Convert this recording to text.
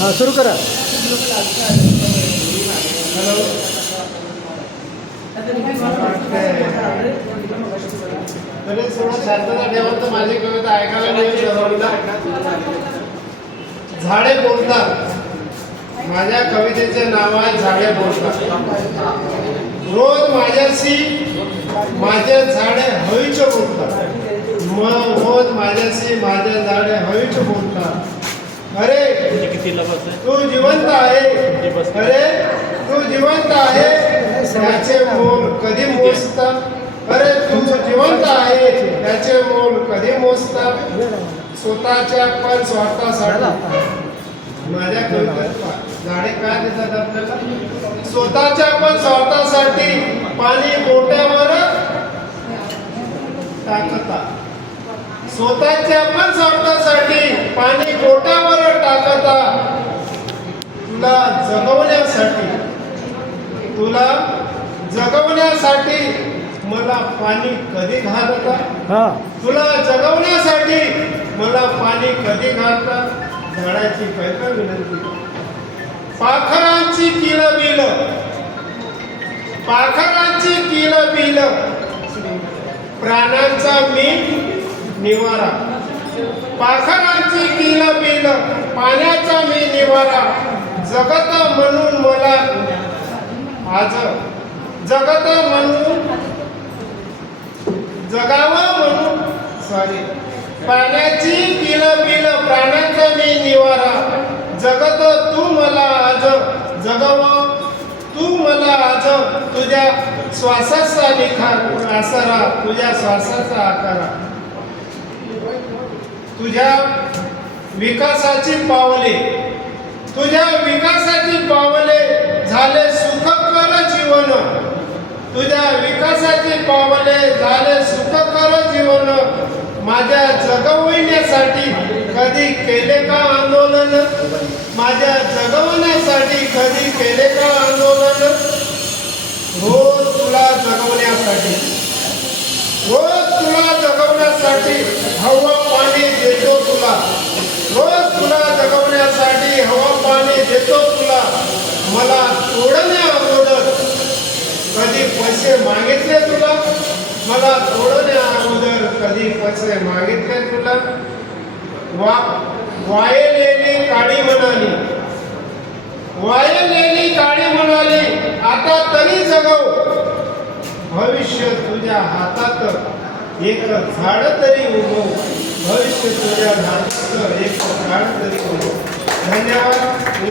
हां सुरू करा. तरी थोडं शांतता ठेवा तर माझी कविता ऐकायला मिळेल. झाडे बोलतात. माझ्या कवितेचे नाव आहे झाडे बोलतात. रोज माझ्याशी माझे झाडे हवीच बोलतात. रोज माझ्याशी माझे झाडे हवीच बोलतात. अरे तू जिवंत आहे. अरे तू जिवंत आहे. याचे मोल कधी मोजता. अरे तू जिवंत आहे. याचे मोल कधी मोजता. स्वतःच्या पण स्वार्थासाठी माझ्या कवितेत झाडे काय देतात आपल्याला. स्वतःच्या पण स्वार्थासाठी पाणी मोठ्यावर टाकतात. स्वतःच्या पण स्वार्थासाठी पाणी पोटावर टाकता. तुला जगवण्यासाठी मला पाणी कधी घालता. तुला जगवण्यासाठी मला पाणी कधी घालता. झाडाची कैका विनंती. पाखरांची किलबिल. पाखरांची किलबिल. प्राण्यांचा मी निवारा. पाखरांची किलबिल. पाण्याचा मी निवारा. जगत म्हणून मला आज जगत म्हणून जगावं म्हणून पाण्याची किलबिल. प्राण्याचा मी निवारा. जगत तू मला आज जगावं. तू मला आज तुझ्या श्वासाचा निखार आसरा. तुझ्या श्वासाचा आकारा. तुझ्या विकासाची पावले. तुझ्या विकासाची पावले झाले सुखकर जीवन. तुझ्या विकासाची पावले झाले सुखकर जीवन. माझ्या जगवण्यासाठी कधी केले का आंदोलन. माझ्या जगवण्यासाठी कधी केले का आंदोलन. रोज तुला जगवण्यासाठी रोज तुला जगवण्यासाठी हवा पाणी देतो तुला. रोज तुला जगवण्यासाठी हवा पाणी देतो तुला. मला तोडण्या अगोदर कधी पैसे मागितले तुला. मला तोडण्या अगोदर कधी पैसे मागितले तुला. वायलेली काळी म्हणाली. वायलेली काळी म्हणाली आता तरी जगव. भविष्य तुझ्या हातात एक झाड तरी उगव. भविष्य तुझ्या हातात एक झाड तरी उगव. धन्यवाद.